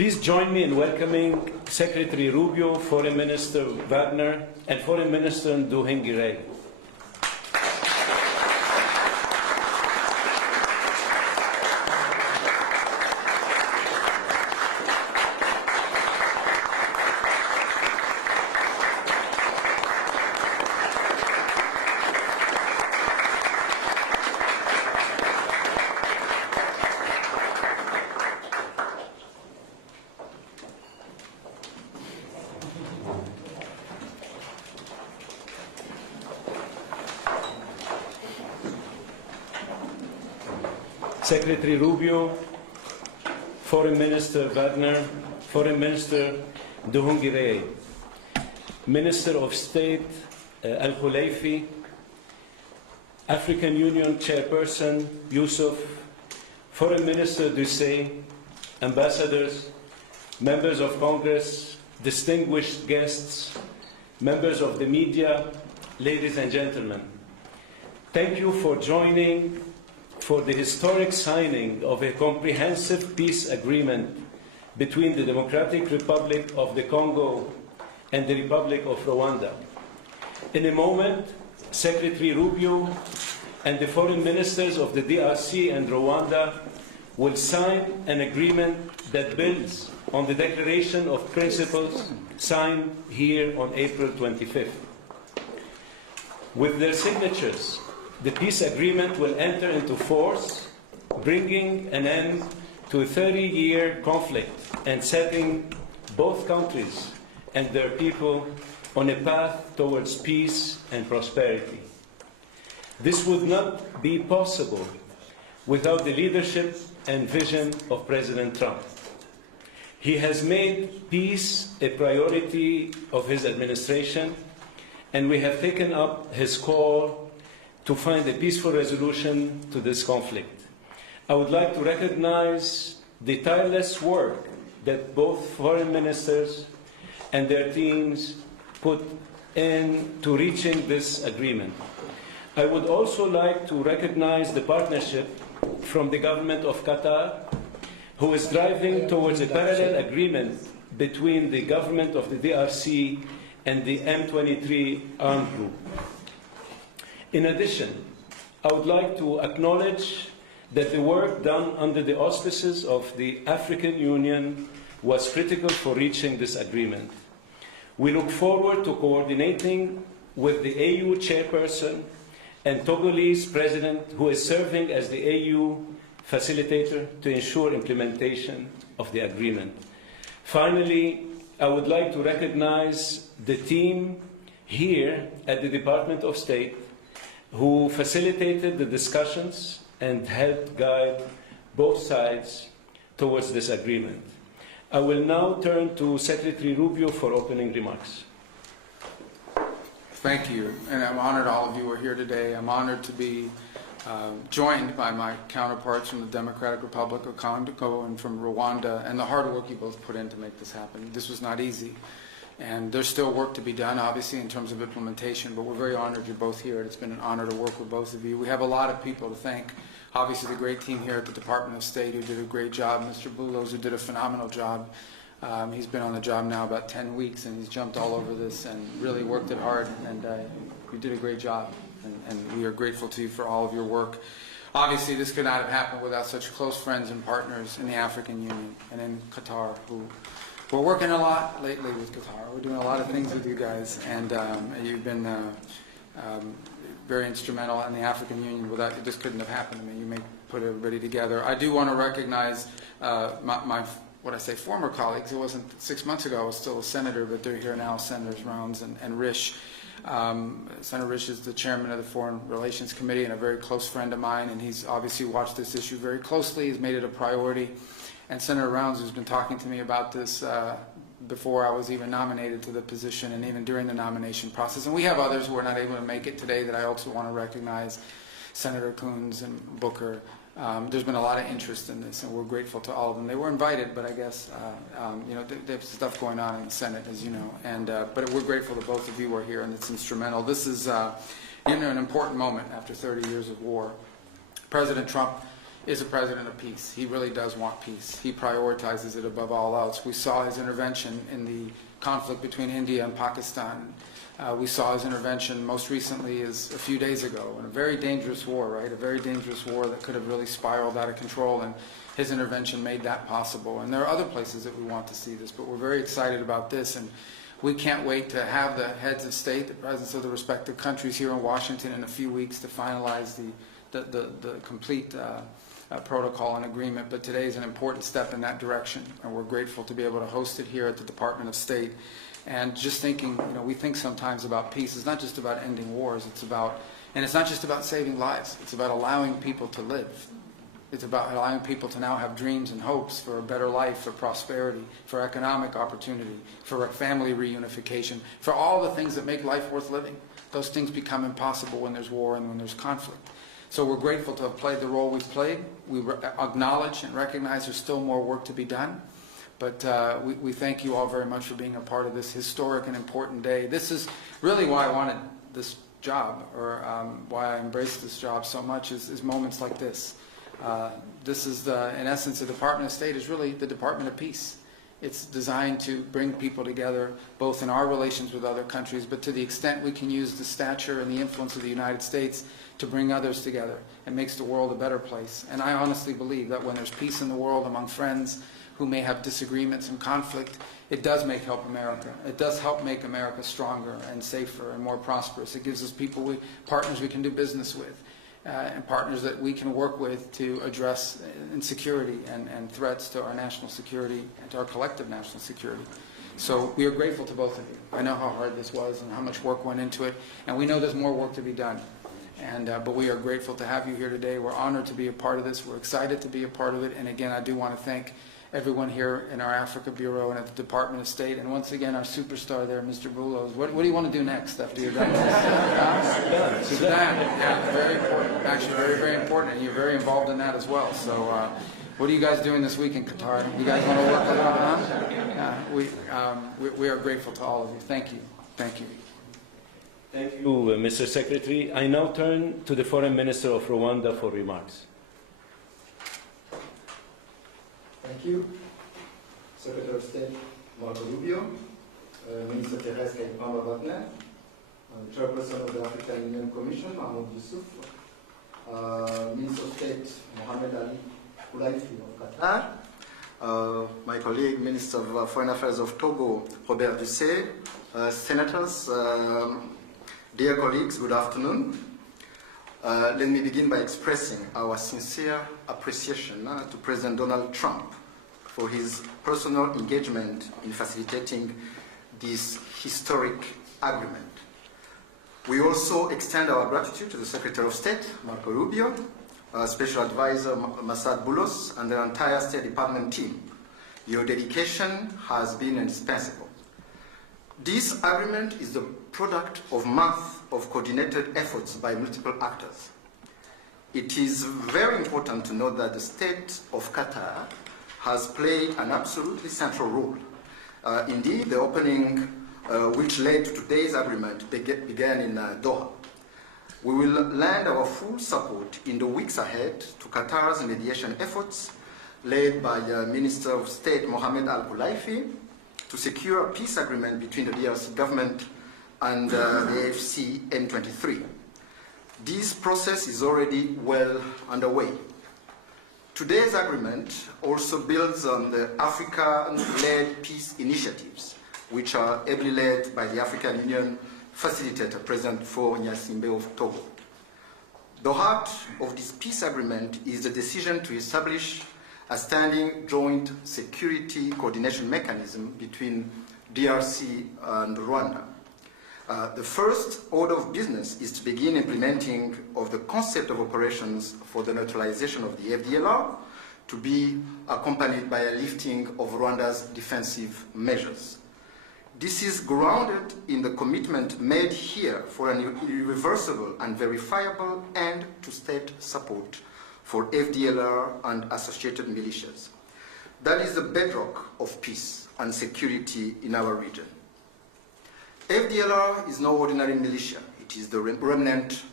Please join me in welcoming Secretary Rubio, Foreign Minister Wagner, and Foreign Minister Drcongo. Secretary Rubio, Foreign Minister Wagner, Foreign Minister Drcongo, Minister of State Al-Khulaifi, African Union Chairperson Yusuf, Foreign Minister Dusay, ambassadors, members of Congress, distinguished guests, members of the media, ladies and gentlemen. Thank you for joining for the historic signing of a comprehensive peace agreement between the Democratic Republic of the Congo and the Republic of Rwanda. In a moment, Secretary Rubio and the foreign ministers of the DRC and Rwanda will sign an agreement that builds on the Declaration of Principles signed here on April 25th. With their signatures, the peace agreement will enter into force, bringing an end to a 30-year conflict and setting both countries and their people on a path towards peace and prosperity. This would not be possible without the leadership and vision of President Trump. He has made peace a priority of his administration, and we have taken up his call to find a peaceful resolution to this conflict. I would like to recognize the tireless work that both foreign ministers and their teams put into reaching this agreement. I would also like to recognize the partnership from the government of Qatar, who is driving towards a parallel agreement between the government of the DRC and the M23 armed group. In addition, I would like to acknowledge that the work done under the auspices of the African Union was critical for reaching this agreement. We look forward to coordinating with the AU chairperson and Togolese president, who is serving as the AU facilitator, to ensure implementation of the agreement. Finally, I would like to recognize the team here at the Department of State who facilitated the discussions and helped guide both sides towards this agreement. I will now turn to Secretary Rubio for opening remarks. Thank you, and I'm honored all of you are here today. I'm honored to be joined by my counterparts from the Democratic Republic of Congo and from Rwanda, and the hard work you both put in to make this happen. This was not easy. And there's still work to be done, obviously, in terms of implementation, but we're very honored you're both here. It's been an honor to work with both of you. We have a lot of people to thank. Obviously, the great team here at the Department of State who did a great job. Mr. Bulos, who did a phenomenal job. He's been on the job now about 10 weeks, and he's jumped all over this and really worked it hard, and you did a great job. And we are grateful to you for all of your work. Obviously, this could not have happened without such close friends and partners in the African Union and in Qatar, who we're working a lot lately with Qatar. We're doing a lot of things with you guys, and you've been very instrumental in the African Union. Without you, this couldn't have happened. I mean, you may put everybody together. I do want to recognize my what I say former colleagues. It wasn't 6 months ago. I was still a senator, but they're here now. Senators Rounds and Risch. Senator Risch is the chairman of the Foreign Relations Committee and a very close friend of mine, and he's obviously watched this issue very closely. He's made it a priority. And Senator Rounds, who's been talking to me about this before I was even nominated to the position and even during the nomination process. And we have others who are not able to make it today that I also want to recognize, Senator Coons and Booker. There's been a lot of interest in this, and we're grateful to all of them. They were invited, but I guess you know, there's stuff going on in the Senate, as you know. And but we're grateful that both of you are here, and it's instrumental. This is you know, an important moment after 30 years of war. President Trump is a president of peace. He really does want peace. He prioritizes it above all else. We saw his intervention in the conflict between India and Pakistan. We saw his intervention most recently as a few days ago in a very dangerous war, right? A very dangerous war that could have really spiraled out of control, and his intervention made that possible. And there are other places that we want to see this, but we're very excited about this, and we can't wait to have the heads of state, the presidents of the respective countries here in Washington in a few weeks to finalize the complete protocol and agreement. But today is an important step in that direction, and we're grateful to be able to host it here at the Department of State. And just thinking, we think sometimes about peace. It's not just about ending wars. And it's not just about saving lives. It's about allowing people to live. It's about allowing people to now have dreams and hopes for a better life, for prosperity, for economic opportunity, for family reunification, for all the things that make life worth living. Those things become impossible when there's war and when there's conflict. So we're grateful to have played the role we've played. We acknowledge and recognize there's still more work to be done. But we thank you all very much for being a part of this historic and important day. This is really why I wanted this job, or why I embraced this job so much, is moments like this. This is, in essence, the Department of State is really the Department of Peace. It's designed to bring people together, both in our relations with other countries, but to the extent we can use the stature and the influence of the United States to bring others together. It makes the world a better place. And I honestly believe that when there's peace in the world among friends who may have disagreements and conflict, it does help America. It does help make America stronger and safer and more prosperous. It gives us partners we can do business with, and partners that we can work with to address insecurity and threats to our national security and to our collective national security. So we are grateful to both of you. I know how hard this was and how much work went into it, and we know there's more work to be done. But we are grateful to have you here today. We're honored to be a part of this. We're excited to be a part of it. And again, I do want to thank everyone here in our Africa Bureau and at the Department of State. And once again, our superstar there, Mr. Bulos. What do you want to do next after you're done this? Sudan. Yeah, very important. Actually, very, very important. And you're very involved in that as well. So what are you guys doing this week in Qatar? You guys want to work with Ramadan? We are grateful to all of you. Thank you. Thank you. Thank you, Mr. Secretary. I now turn to the Foreign Minister of Rwanda for remarks. Thank you. Secretary of State Marco Rubio, Minister Therese Kaipamba-Wagner, Chairperson of the African Union Commission, Mahmoud Yusuf, Minister of State Mohamed Ali Koulaifi of Qatar, my colleague, Minister of Foreign Affairs of Togo, Robert Dussé, Senators, dear colleagues, good afternoon. Let me begin by expressing our sincere appreciation to President Donald Trump for his personal engagement in facilitating this historic agreement. We also extend our gratitude to the Secretary of State, Marco Rubio, Special Advisor Masad Boulos, and the entire State Department team. Your dedication has been indispensable. This agreement is the product of months of coordinated efforts by multiple actors. It is very important to note that the State of Qatar has played an absolutely central role. Indeed, the opening, which led to today's agreement, began in Doha. We will lend our full support in the weeks ahead to Qatar's mediation efforts, led by Minister of State Mohamed Al Koulaifi, to secure a peace agreement between the DRC government and the AFC M23. This process is already well underway. Today's agreement also builds on the African-led peace initiatives, which are ably led by the African Union Facilitator, President Faure Gnassingbé of Togo. The heart of this peace agreement is the decision to establish a standing joint security coordination mechanism between DRC and Rwanda. The first order of business is to begin implementing of the concept of operations for the neutralization of the FDLR, to be accompanied by a lifting of Rwanda's defensive measures. This is grounded in the commitment made here for an irreversible and verifiable end to state support for FDLR and associated militias. That is the bedrock of peace and security in our region. FDLR is no ordinary militia. It is the remnant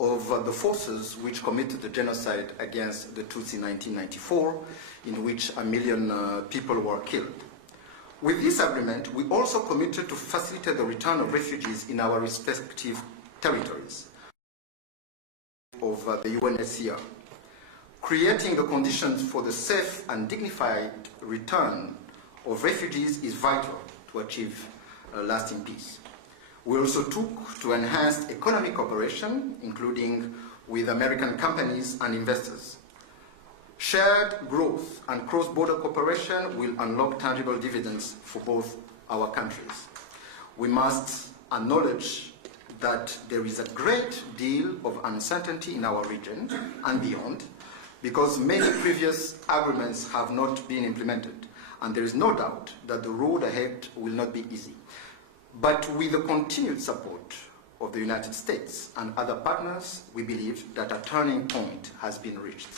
of the forces which committed the genocide against the Tutsi in 1994, in which 1 million people were killed. With this agreement, we also committed to facilitate the return of refugees in our respective territories of the UNHCR. Creating the conditions for the safe and dignified return of refugees is vital to achieve lasting peace. We also took to enhance economic cooperation, including with American companies and investors. Shared growth and cross-border cooperation will unlock tangible dividends for both our countries. We must acknowledge that there is a great deal of uncertainty in our region and beyond, because many previous agreements have not been implemented, and there is no doubt that the road ahead will not be easy. But with the continued support of the United States and other partners, we believe that a turning point has been reached.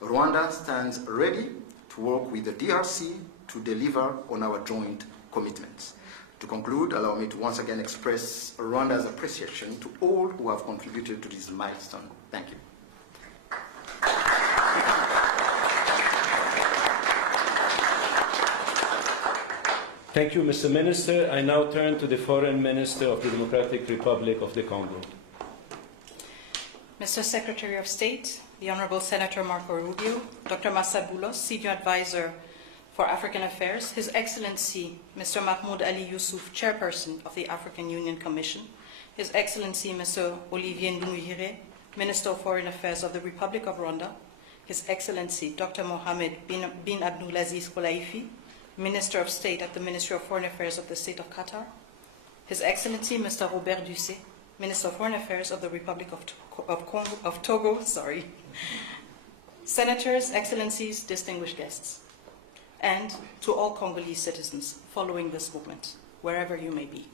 Rwanda stands ready to work with the DRC to deliver on our joint commitments. To conclude, allow me to once again express Rwanda's appreciation to all who have contributed to this milestone. Thank you. Thank you, Mr. Minister. I now turn to the Foreign Minister of the Democratic Republic of the Congo. Mr. Secretary of State, the Honorable Senator Marco Rubio, Dr. Massabulos, Senior Advisor for African Affairs, His Excellency Mr. Mahmoud Ali Yusuf, Chairperson of the African Union Commission, His Excellency Mr. Olivier Nduhungirehe, Minister of Foreign Affairs of the Republic of Rwanda, His Excellency Dr. Mohamed bin Abdulaziz Kolaifi, Minister of State at the Ministry of Foreign Affairs of the State of Qatar, His Excellency Mr. Robert Dussé, Minister of Foreign Affairs of the Republic of Togo, Senators, Excellencies, distinguished guests, and to all Congolese citizens following this movement, wherever you may be.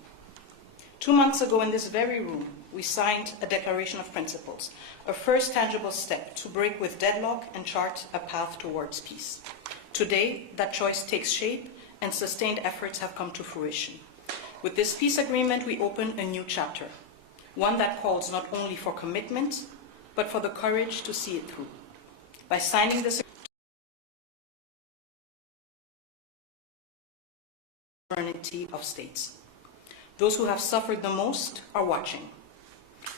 2 months ago in this very room, we signed a Declaration of Principles, a first tangible step to break with deadlock and chart a path towards peace. Today, that choice takes shape and sustained efforts have come to fruition. With this peace agreement, we open a new chapter, one that calls not only for commitment, but for the courage to see it through. By signing this sovereignty of states, those who have suffered the most are watching.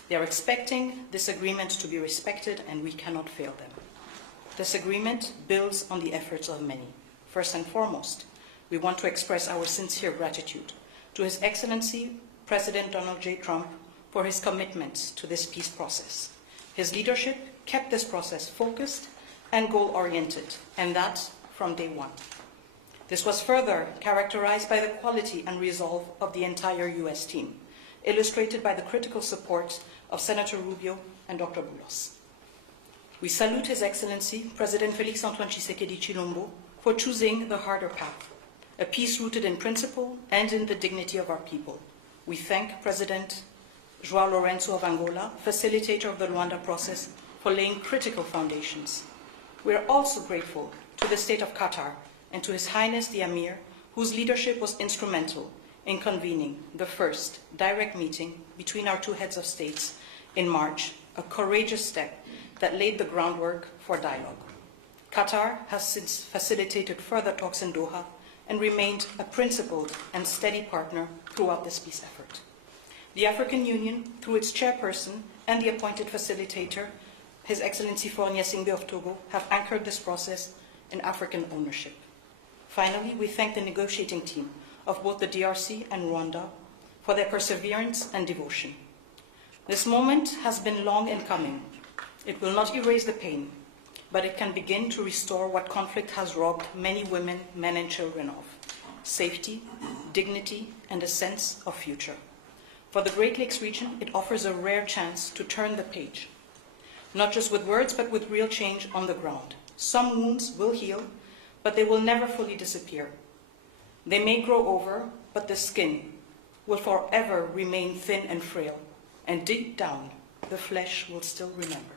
They are expecting this agreement to be respected, and we cannot fail them. This agreement builds on the efforts of many. First and foremost, we want to express our sincere gratitude to His Excellency President Donald J. Trump for his commitment to this peace process. His leadership kept this process focused and goal-oriented, and that from day one. This was further characterized by the quality and resolve of the entire U.S. team, illustrated by the critical support of Senator Rubio and Dr. Boulos. We salute His Excellency, President Félix Antoine Tshisekedi Chilombo, for choosing the harder path, a peace rooted in principle and in the dignity of our people. We thank President João Lourenço of Angola, facilitator of the Rwanda process, for laying critical foundations. We are also grateful to the State of Qatar and to His Highness the Emir, whose leadership was instrumental in convening the first direct meeting between our two heads of states in March, a courageous step that laid the groundwork for dialogue. Qatar has since facilitated further talks in Doha and remained a principled and steady partner throughout this peace effort. The African Union, through its chairperson and the appointed facilitator, His Excellency Faure Gnassingbé of Togo, have anchored this process in African ownership. Finally, we thank the negotiating team of both the DRC and Rwanda for their perseverance and devotion. This moment has been long in coming. It will not erase the pain, but it can begin to restore what conflict has robbed many women, men, and children of: safety, dignity, and a sense of future. For the Great Lakes region, it offers a rare chance to turn the page, not just with words, but with real change on the ground. Some wounds will heal, but they will never fully disappear. They may grow over, but the skin will forever remain thin and frail, and deep down, the flesh will still remember.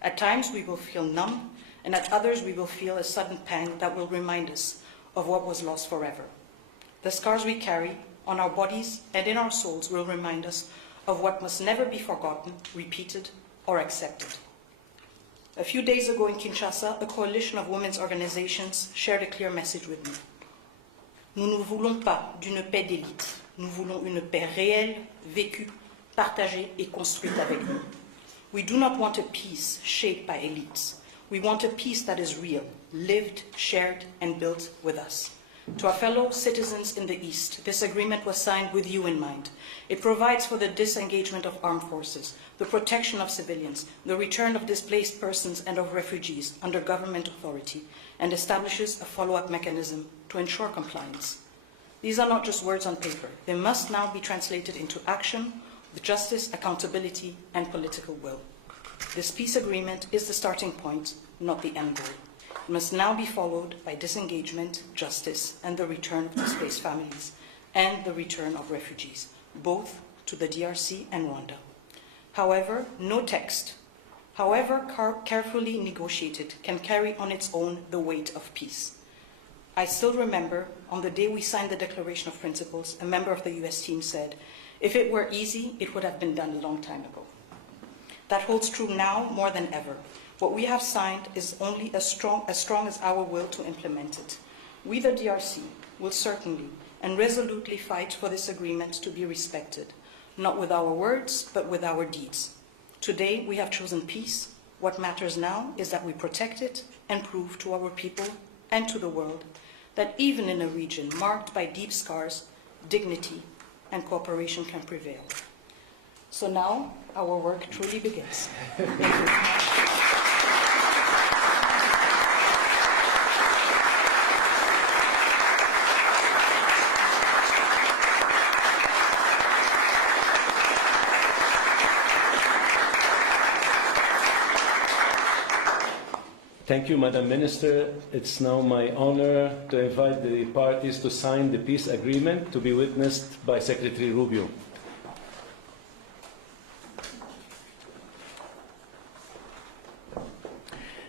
At times we will feel numb, and at others we will feel a sudden pang that will remind us of what was lost forever. The scars we carry on our bodies and in our souls will remind us of what must never be forgotten, repeated, or accepted. A few days ago in Kinshasa, a coalition of women's organizations shared a clear message with me. Nous ne voulons pas d'une paix d'élite. Nous voulons une paix réelle, vécue, partagée et construite avec nous. We do not want a peace shaped by elites. We want a peace that is real, lived, shared, and built with us. To our fellow citizens in the East, this agreement was signed with you in mind. It provides for the disengagement of armed forces, the protection of civilians, the return of displaced persons and of refugees under government authority, and establishes a follow-up mechanism to ensure compliance. These are not just words on paper. They must now be translated into action with justice, accountability, and political will. This peace agreement is the starting point, not the end goal. It must now be followed by disengagement, justice, and the return of displaced families, and the return of refugees, both to the DRC and Rwanda. However, no text, however carefully negotiated, can carry on its own the weight of peace. I still remember, on the day we signed the Declaration of Principles, a member of the US team said, "If it were easy, it would have been done a long time ago." That holds true now more than ever. What we have signed is only as strong as our will to implement it. We, the DRC, will certainly and resolutely fight for this agreement to be respected, not with our words, but with our deeds. Today, we have chosen peace. What matters now is that we protect it and prove to our people and to the world that even in a region marked by deep scars, dignity and cooperation can prevail. So now, our work truly begins. Thank you. Thank you, Madam Minister. It's now my honor to invite the parties to sign the peace agreement to be witnessed by Secretary Rubio.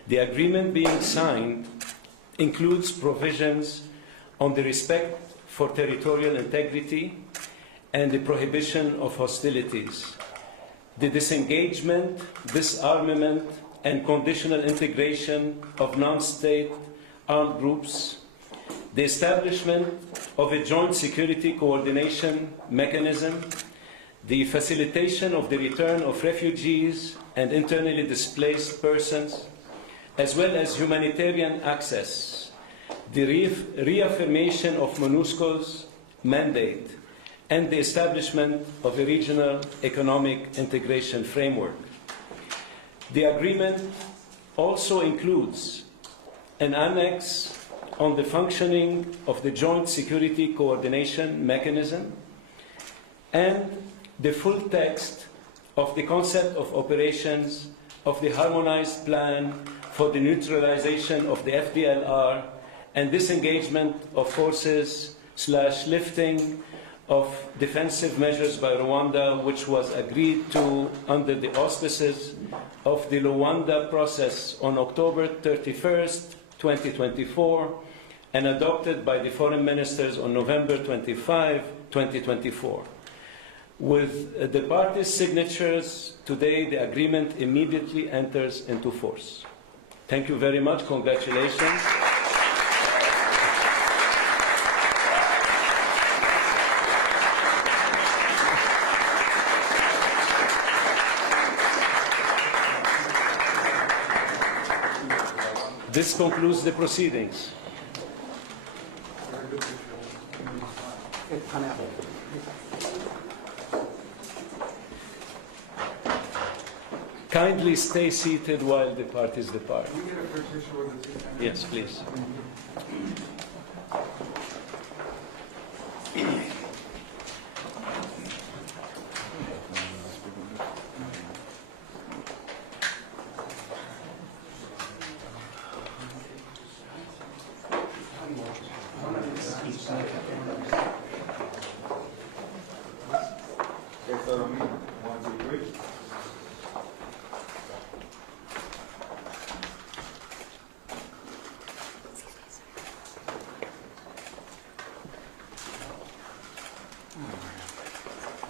The agreement being signed includes provisions on the respect for territorial integrity and the prohibition of hostilities, the disengagement, disarmament, and conditional integration of non-state armed groups, the establishment of a joint security coordination mechanism, the facilitation of the return of refugees and internally displaced persons, as well as humanitarian access, the reaffirmation of MONUSCO's mandate, and the establishment of a regional economic integration framework. The agreement also includes an annex on the functioning of the Joint Security Coordination Mechanism and the full text of the concept of operations of the Harmonized Plan for the Neutralization of the FDLR and disengagement of forces / lifting of defensive measures by Rwanda, which was agreed to under the auspices of the Luanda process on October 31st, 2024, and adopted by the foreign ministers on November 25, 2024. With the parties' signatures today, the agreement immediately enters into force. Thank you very much. Congratulations. This concludes the proceedings. Kindly stay seated while the parties depart. Can we get a picture with the two? Yes, please.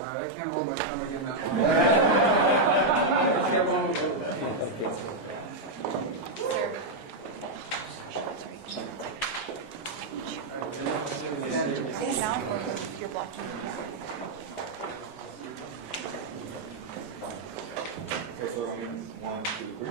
I can't hold my tongue again that long. I can't hold down or you're blocking the camera. Okay, so I mean, 1, 2, 3.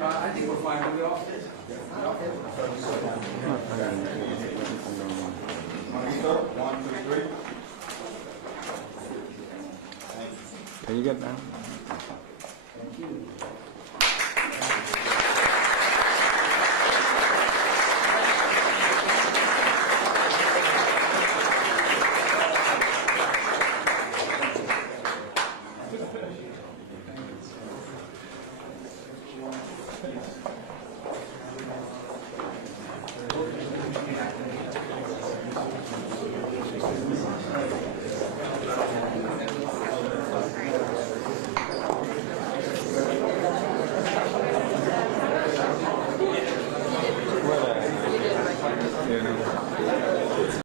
I think we're fine with it all. One, two, three. Can you get down? Thank you.